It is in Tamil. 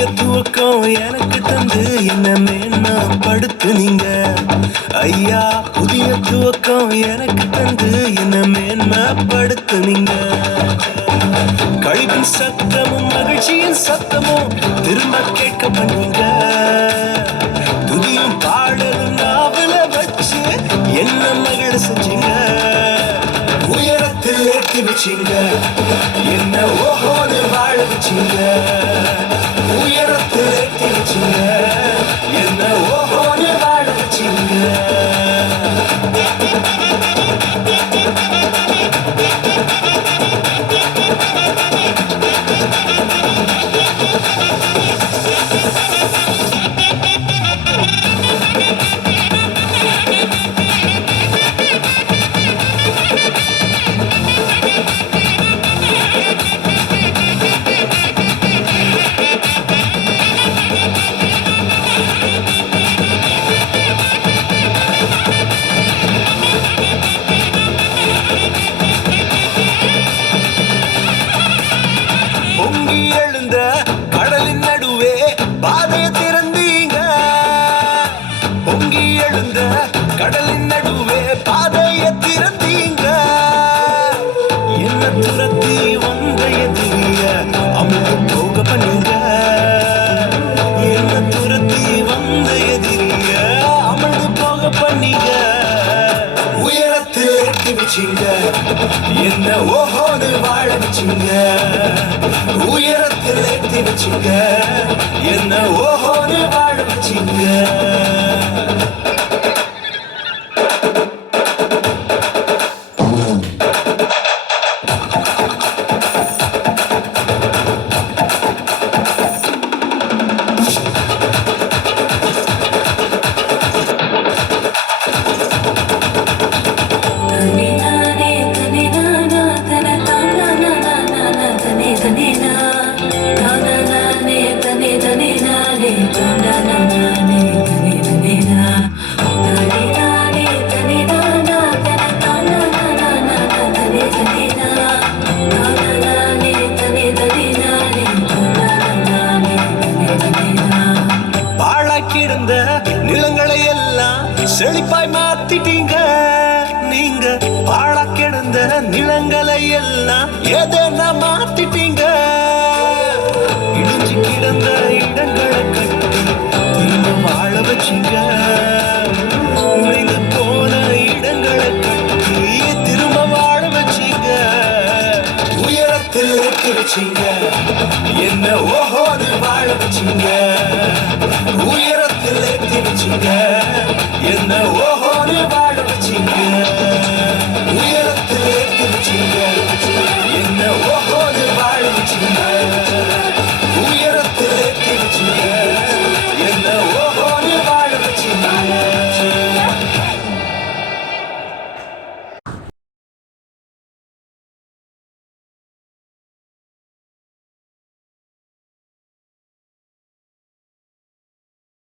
புதிய துவக்கம் எனக்கு தந்து என்ன மேன்மைப்படுத்துனீங்க ஐயா. புதிய துவக்கம் எனக்கு தந்து என்ன மேன்மைப்படுத்துனீங்க. கழிவின் சத்தமும் மகிழ்ச்சியின் சத்தமும் திரும்ப கேட்க பண்ணீங்க. துதியும் பாடலும் நாவல வச்சு என்ன மகிழ செஞ்சீங்க. உயரத்தில் ஏற்றி வச்சிங்க என்ன ஓஹோன்னு வாழ வச்சிங்க. உயரத்தில் ஏற்றி வச்சிங்க என்ன ஓஹோன்னு வாழ வச்சிங்க. பொங்கி எழுந்த கடலின் நடுவே பாதையை திறந்தீங்க. பொங்கி எழுந்த கடலின் நடுவே பாதையை திறந்தீங்க. என்ன துரத்தி வந்த எதிரிய அமுது போக பண்ணீங்க. என்ன துரத்தி வந்த எதிரிய அமுது போக பண்ணீங்க. உயரத்தில் ஏற்றி வச்சிங்க என்ன ஓஹோன்னு வாழ வச்சிங்க. உயரத்தில் ஏற்றி வச்சிங்க என்ன ஓஹோன்னு வாழ வச்சிங்க. பாழாக்கியிருந்த நிலங்களை எல்லாம் செழிப்பாய் மாத்திட்டீங்க. நீங்க பாழாக்கியிருந்த நிலங்களை எல்லாம் எதனா மாத்திட்டீங்க. இடிஞ்சு கிடந்த இடங்களை கட்டி திரும்ப வாழ வச்சிங்க. உடைந்து போன இடங்களை கட்டி திரும்ப வாழ வச்சிங்க. உயரத்தில் ஏற்றி வச்சிங்க என்ன ஓஹோன்னு வாழ வச்சிங்க. உயரத்தில் ஏற்றி வச்சிங்க என்ன ஓஹோன்னு வாழ வச்சிங்க. உயரத்தில் ஏற்றி வச்சிங்க என்ன ஓஹோன்னு வாழ வச்சிங்க.